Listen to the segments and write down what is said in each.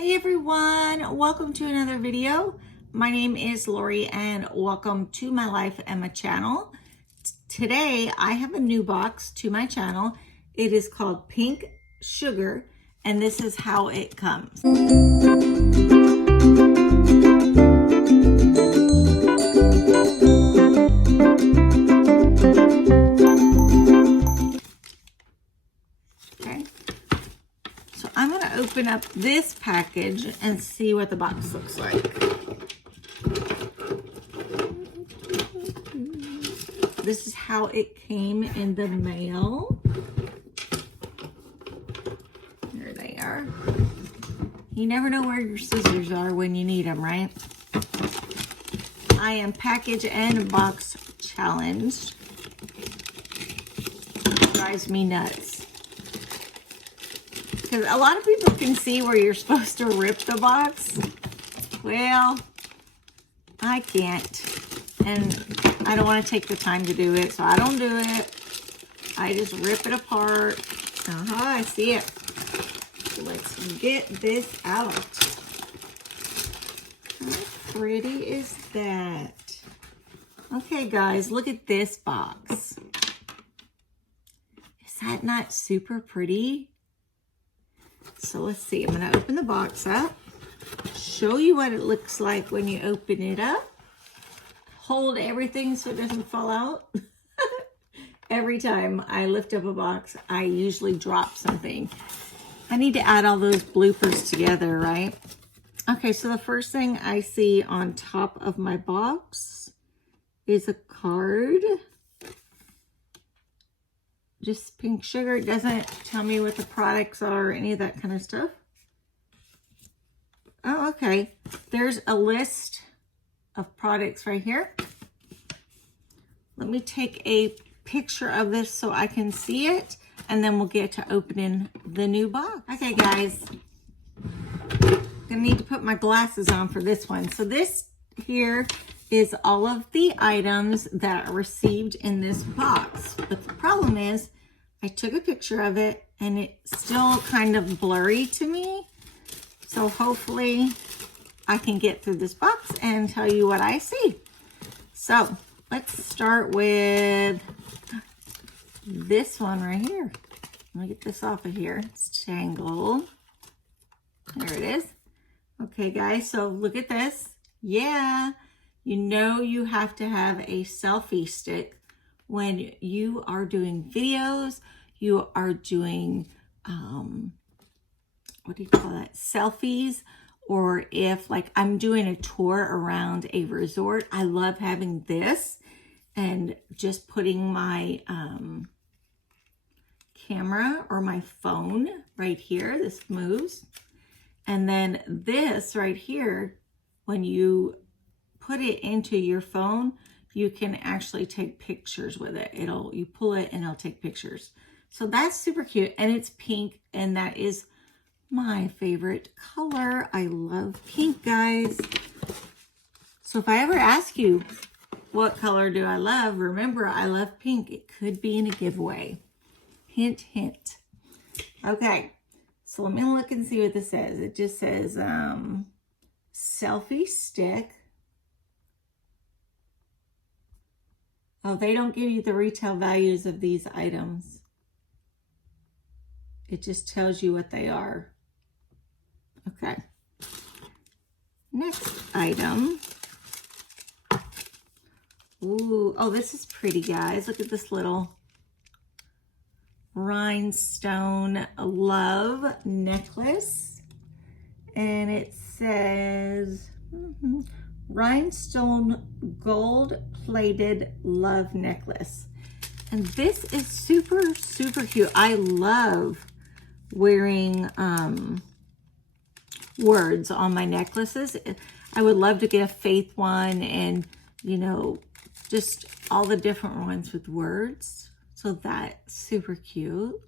Hey everyone, welcome to another video. My name is Lori and welcome to my life and my channel. Today I have a new box to my channel. It is called Pink Sugar and this is how it comes. Okay. So I'm going to open up this package and see what the box looks like. This is how it came in the mail. Here they are. You never know where your scissors are when you need them, right? I am package and box challenged. It drives me nuts. Because a lot of people can see where you're supposed to rip the box. Well, I can't. And I don't want to take the time to do it, so I don't do it. I just rip it apart. I see it. So let's get this out. How pretty is that? Okay, guys, look at this box. Is that not super pretty? So let's see, I'm going to open the box up, show you what it looks like when you open it up. Hold everything so it doesn't fall out. Every time I lift up a box, I usually drop something. I need to add all those bloopers together, right? Okay, so the first thing I see on top of my box is a card. Just Pink Sugar. It doesn't tell me what the products are or any of that kind of stuff. Oh, okay. There's a list of products right here. Let me take a picture of this so I can see it, and then we'll get to opening the new box. Okay, guys. Gonna need to put my glasses on for this one. So this here is all of the items that are received in this box. But the problem is I took a picture of it and it's still kind of blurry to me. So hopefully I can get through this box and tell you what I see. So let's start with this one right here. Let me get this off of here. It's tangled. There it is. Okay, guys, so look at this. Yeah. You know you have to have a selfie stick when you are doing videos, you are doing, what do you call that? Selfies, or if like I'm doing a tour around a resort, I love having this and just putting my camera or my phone right here. This moves. And then this right here, when you put it into your phone, you can actually take pictures with it. You pull it and it'll take pictures. So that's super cute. And it's pink, and that is my favorite color. I love pink, guys. So if I ever ask you what color do I love, remember I love pink. It could be in a giveaway. Hint, hint. Okay. So let me look and see what this says. It just says selfie stick. Oh, they don't give you the retail values of these items. It just tells you what they are. Okay. Next item. Ooh, oh, this is pretty, guys. Look at this little rhinestone love necklace. And it says... rhinestone gold plated love necklace. And this is super, super cute. I love wearing words on my necklaces. I would love to get a faith one and, you know, just all the different ones with words. So that's super cute.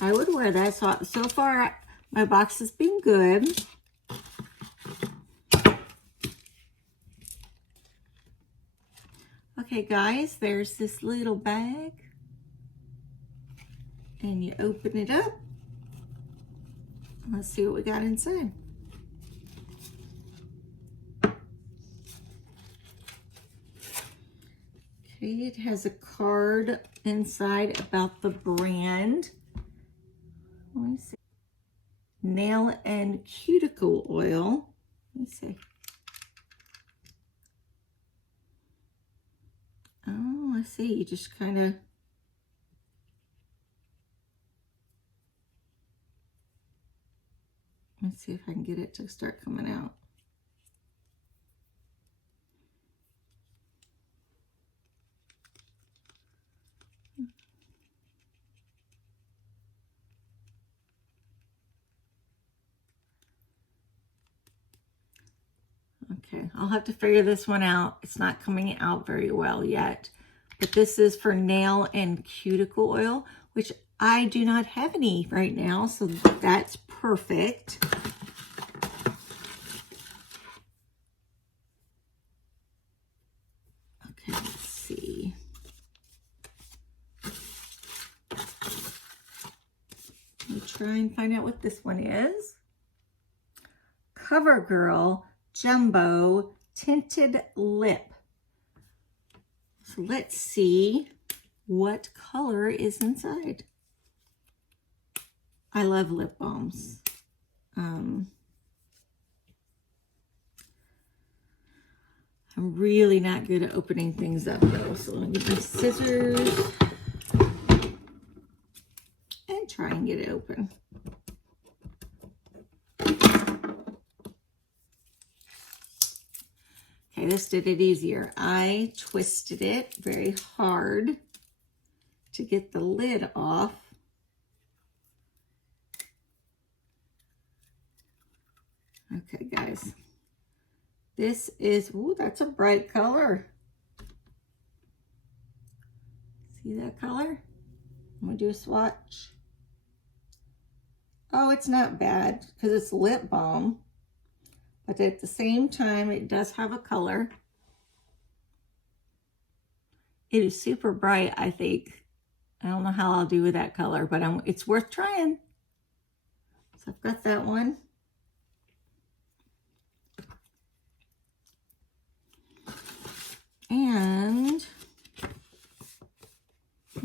I would wear that. So far, my box has been good. Okay, guys, there's this little bag. And you open it up. Let's see what we got inside. Okay, it has a card inside about the brand. Let me see. Nail and cuticle oil. Let me see. Oh, I see. You just kind of... Let's see if I can get it to start coming out. Okay, I'll have to figure this one out. It's not coming out very well yet. But this is for nail and cuticle oil, which I do not have any right now, so that's perfect. Okay, let's see. Let me try and find out what this one is. CoverGirl Jumbo Tinted Lip. So let's see what color is inside. I love lip balms. I'm really not good at opening things up though. So let me get my scissors and try and get it open. Okay, this did it easier. I twisted it very hard to get the lid off. Okay, guys. This is, ooh, that's a bright color. See that color? I'm gonna do a swatch. Oh, it's not bad because it's lip balm. But at the same time, it does have a color. It is super bright, I think. I don't know how I'll do with that color, but it's worth trying. So I've got that one. And,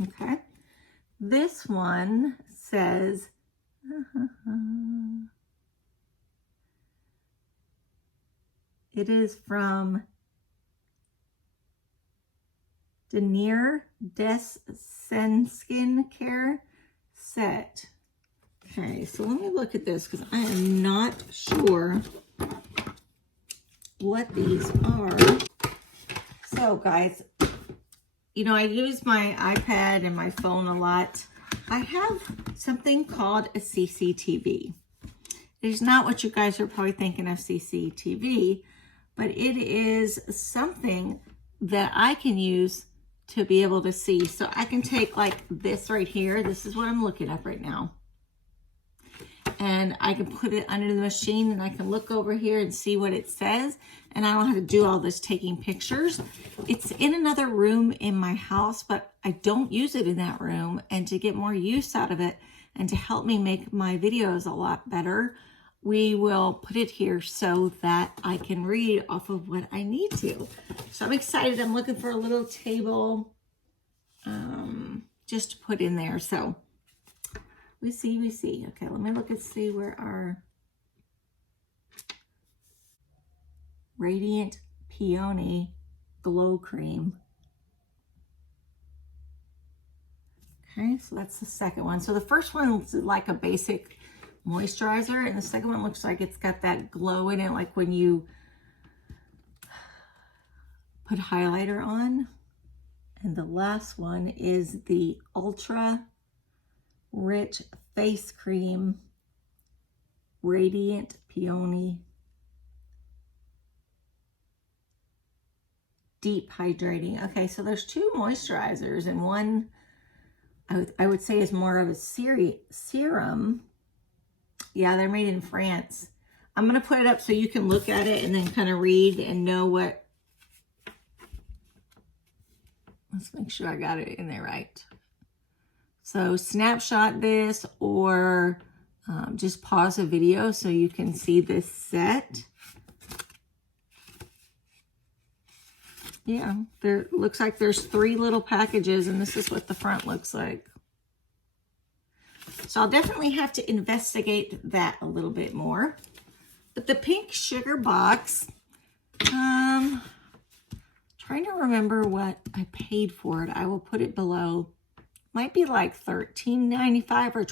okay, this one says, it is from Denier Des Skincare Set. Okay, so let me look at this because I am not sure what these are. So guys, you know, I use my iPad and my phone a lot. I have something called a CCTV. It is not what you guys are probably thinking of CCTV, but it is something that I can use to be able to see. So I can take like this right here. This is what I'm looking at right now. And I can put it under the machine and I can look over here and see what it says. And I don't have to do all this taking pictures. It's in another room in my house, but I don't use it in that room. And to get more use out of it and to help me make my videos a lot better, we will put it here so that I can read off of what I need to. So I'm excited. I'm looking for a little table just to put in there. So we see. Okay, let me look and see where our Radiant Peony Glow Cream. Okay, so that's the second one. So the first one looks like a basic moisturizer, and the second one looks like it's got that glow in it, like when you put highlighter on. And the last one is the Ultra Rich Face Cream Radiant Peony Deep Hydrating. Okay, so there's two moisturizers, and one I would say is more of a serum. Yeah, they're made in France. I'm going to put it up so you can look at it and then kind of read and know what. Let's make sure I got it in there right. So snapshot this or just pause the video so you can see this set. Yeah, there looks like there's 3 little packages, and this is what the front looks like. So I'll definitely have to investigate that a little bit more. But the pink sugar box, trying to remember what I paid for it. I will put it below. Might be like $13.95 or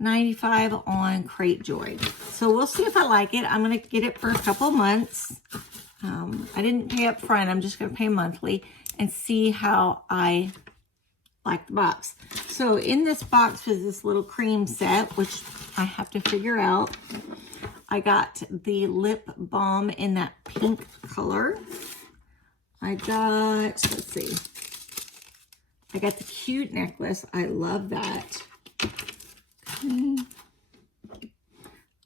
$12.95 on Crate Joy. So we'll see if I like it. I'm going to get it for a couple months. I didn't pay up front. I'm just going to pay monthly and see how I like the box. So in this box was this little cream set, which I have to figure out. I got the lip balm in that pink color. I got, let's see. I got the cute necklace. I love that. Okay.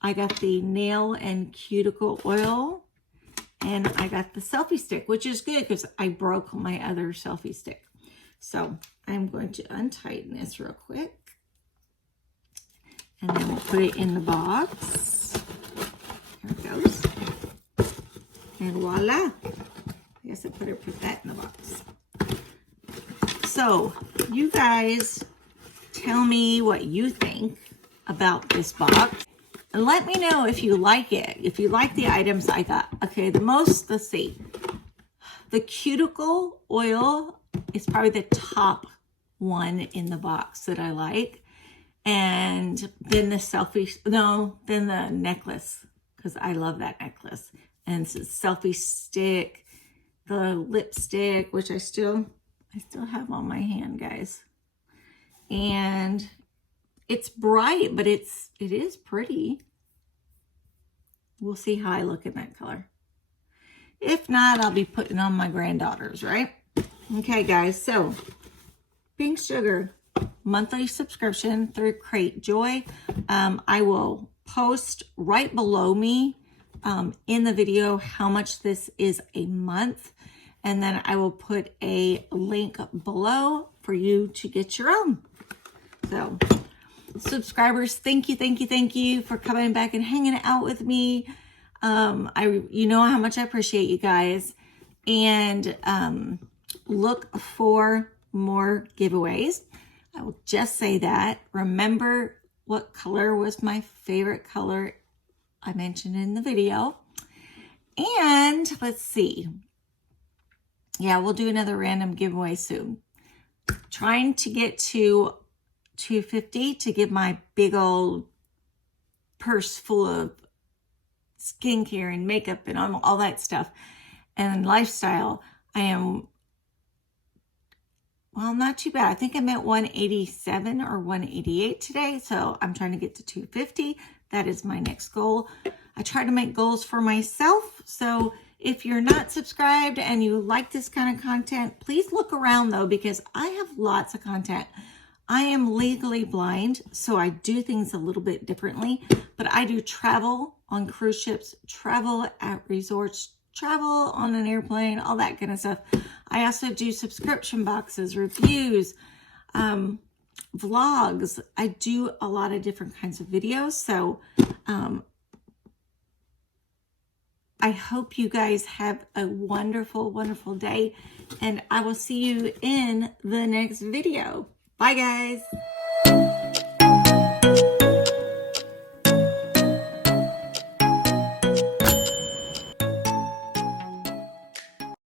I got the nail and cuticle oil. And I got the selfie stick, which is good because I broke my other selfie stick. So I'm going to untighten this real quick. And then we'll put it in the box. There it goes. And voila. I guess I put that in the box. So you guys tell me what you think about this box. And let me know if you like it. If you like the items I got. Okay, let's see. The cuticle oil is probably the top one in the box that I like. And then then the necklace, because I love that necklace. And the selfie stick, the lipstick, which I still have on my hand, guys. And it's bright, but it is pretty. We'll see how I look in that color. If not, I'll be putting on my granddaughters, right? Okay, guys, so Pink Sugar monthly subscription through Crate Joy. I will post right below me in the video how much this is a month. And then I will put a link below for you to get your own. So subscribers, thank you for coming back and hanging out with me. You know how much I appreciate you guys. And look for more giveaways. I will just say that. Remember what color was my favorite color I mentioned in the video. And let's see. Yeah, we'll do another random giveaway soon. Trying to get to 250 to give my big old purse full of skincare and makeup and all that stuff and lifestyle. I am, well, not too bad. I think I'm at 187 or 188 today. So I'm trying to get to 250. That is my next goal. I try to make goals for myself. So if you're not subscribed and you like this kind of content, please look around though, because I have lots of content. I am legally blind, so I do things a little bit differently, but I do travel on cruise ships, travel at resorts, travel on an airplane, all that kind of stuff. I also do subscription boxes, reviews, vlogs. I do a lot of different kinds of videos. So I hope you guys have a wonderful, wonderful day, and I will see you in the next video. Bye, guys.